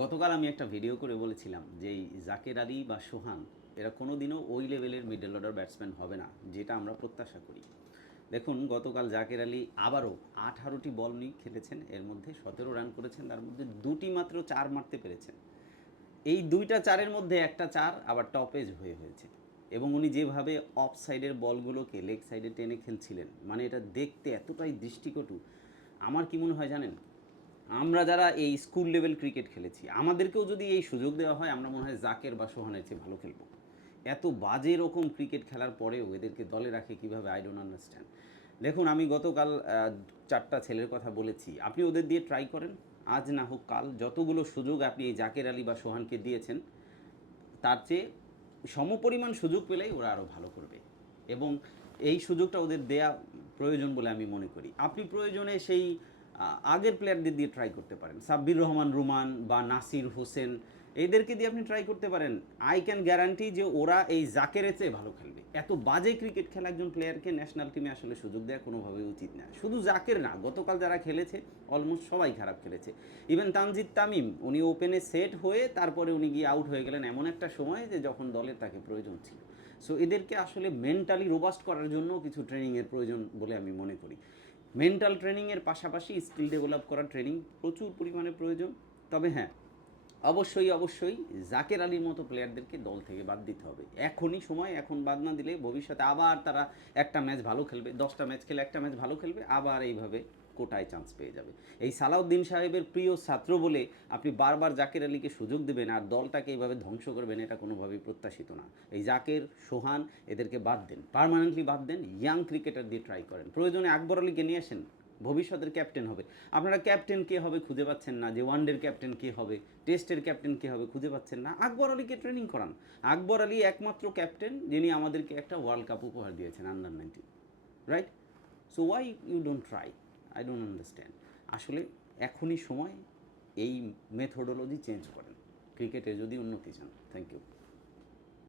গতকাল আমি একটা ভিডিও করে বলেছিলাম যে এই জাকের আলী বা সোহান এরা কোনো দিনও ওই লেভেলের মিডল অর্ডার ব্যাটসম্যান হবে না যেটা আমরা প্রত্যাশা করি। দেখুন গতকাল জাকের আলী আবারও 18টি বল নিয়ে খেলেছেন, এর মধ্যে 17 রান করেছেন, তার মধ্যে দুটি মাত্র চার মারতে পেরেছেন। এই দুইটা চারের মধ্যে একটা চার আবার টপ এজ হয়ে হয়েছে। এবং উনি যেভাবে অফ সাইডের বলগুলোকে লেগ সাইডে টেনে খেলছিলেন, মানে এটা দেখতে এতটাই দৃষ্টিকটু। আমার কি মনে হয় জানেন, আমরা যারা এই স্কুল লেভেল ক্রিকেট খেলেছি আমাদেরকেও যদি এই সুযোগ দেওয়া হয় আমরা মনে হয় জাকের বা সোহানের চেয়ে ভালো খেলবো। এত বাজে রকম ক্রিকেট খেলার পরেও এদেরকে দলে রাখে কিভাবে, আই ডোন্ট আন্ডারস্ট্যান্ড। দেখুন আমি গতকাল চারটা ছেলের কথা বলেছি, আপনি ওদের দিয়ে ট্রাই করেন। আজ না হোক কাল যতগুলো সুযোগ আপনি এই জাকের আলী বা সোহানকে দিয়েছেন তার চেয়ে সমপরিমাণ সুযোগ পেলেই ওরা আরও ভালো করবে। এবং এই সুযোগটা ওদের দেয়া প্রয়োজন বলে আমি মনে করি। আপনি প্রয়োজনে সেই আগের প্লেয়ারদের দিয়ে ট্রাই করতে পারেন, সাব্বির রহমান রুমান বা নাসির হোসেন, এদেরকে দিয়ে আপনি ট্রাই করতে পারেন। আই ক্যান গ্যারান্টি যে ওরা এই জাকেরের চেয়ে ভালো খেলবে। এত বাজে ক্রিকেট খেলা একজন প্লেয়ারকে ন্যাশনাল টিমে আসলে সুযোগ দেওয়া কোনোভাবেই উচিত না। শুধু জাকের না, গতকাল যারা খেলেছে অলমোস্ট সবাই খারাপ খেলেছে। ইভেন তানজিদ তামিম উনি ওপেনে সেট হয়ে তারপরে উনি গিয়ে আউট হয়ে গেলেন এমন একটা সময় যে যখন দলের তাকে প্রয়োজন ছিল। সো এদেরকে আসলে মেন্টালি রোবাস্ট করার জন্য কিছু ট্রেনিংয়ের প্রয়োজন বলে আমি মনে করি। মেন্টাল ট্রেনিংয়ের পাশাপাশি স্কিল ডেভেলপ করার ট্রেনিং প্রচুর পরিমাণে প্রয়োজন। তবে হ্যাঁ, অবশ্যই অবশ্যই জাকের আলীর মতো প্লেয়ারদেরকে দল থেকে বাদ দিতে হবে। এখনই সময়, এখন বাদ না দিলে ভবিষ্যতে আবার তারা একটা ম্যাচ ভালো খেলবে, 10টা ম্যাচ খেলে একটা ম্যাচ ভালো খেলবে, আবার এইভাবে কোটায় চান্স পেয়ে যাবে। এই সালাউদ্দিন সাহেবের প্রিয় ছাত্র বলে আপনি বারবার জাকের আলীকে সুযোগ দেবেন আর দলটাকে এইভাবে ধ্বংস করবেন, এটা কোনোভাবেই প্রত্যাশিত না। এই জাকের, সোহান, এদেরকে বাদ দেন, পার্মানেন্টলি বাদ দেন, ইয়াং ক্রিকেটার দিয়ে ট্রাই করেন। প্রয়োজনে আকবর আলীকে নিয়ে আসেন, ভবিষ্যতের ক্যাপ্টেন হবে। আপনারা ক্যাপ্টেন কে হবে খুঁজে পাচ্ছেন না, যে ওয়ানডের ক্যাপ্টেন কে হবে, টেস্টের ক্যাপ্টেন কে হবে খুঁজে পাচ্ছেন না, আকবর আলীকে ট্রেনিং করান। আকবর আলী একমাত্র ক্যাপ্টেন যিনি আমাদেরকে একটা ওয়ার্ল্ড কাপ উপহার দিয়েছেন under 19, right? So why you don't try? I don't understand. আসলে এখনই সময় এই মেথোডোলজি চেঞ্জ করেন ক্রিকেটে যদি উন্নতি চান। Thank you.